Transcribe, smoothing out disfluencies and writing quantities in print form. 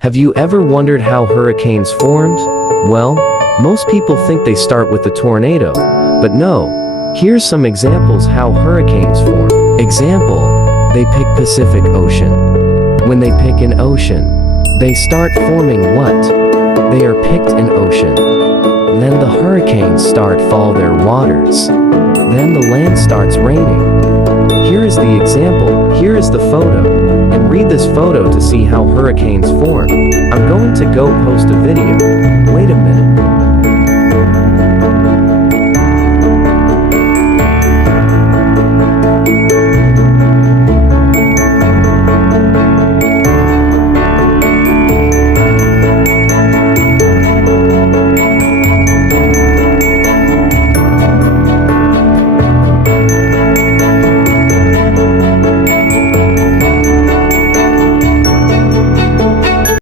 Have you ever wondered how hurricanes formed? Well, most people think they start with a tornado, but no. Here's some examples how hurricanes form. Example, they pick Pacific Ocean. When they pick an ocean, they start forming what? They are picked an ocean. Then the hurricanes start fall their waters. Then the land starts raining. Here is the example, here is the photo, and read this photo to see how hurricanes form. I'm going to go post a video. Wait a minute.